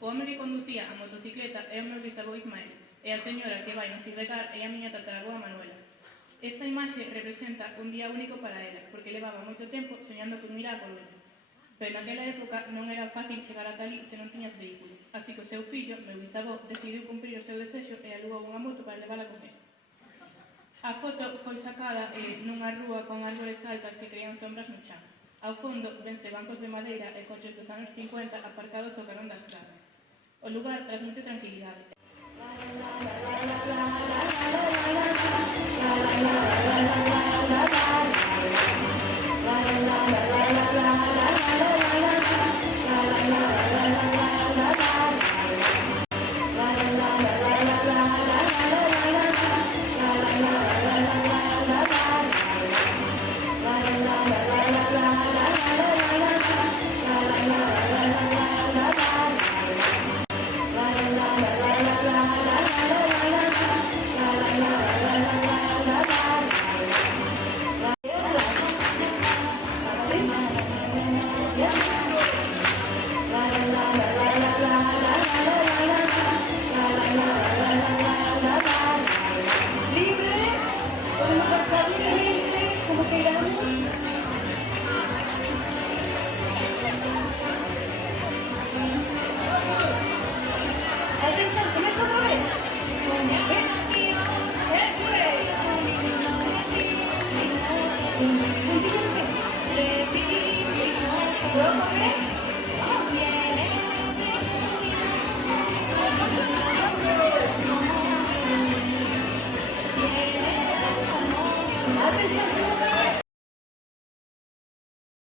O home que conducía a motocicleta é o meu bisavó Ismael, e a señora que vai no sidecar é a miña tataraboa Manuela. Esta imaxe representa un día único para ela, porque levaba moito tempo soñando con ir á Coruña. Pero naquela época non era fácil chegar ata ali se non tiñas vehículo, así que o seu fillo, meu bisavó, decidiu cumprir o seu desexo e alugou unha moto para levala con él. A foto foi sacada nunha rúa con árbores altas que creían sombras no chan. Ao fondo vense bancos de madeira e coches dos anos 50 aparcados ao carón da estrada. O lugar transmite tranquilidade. Atención.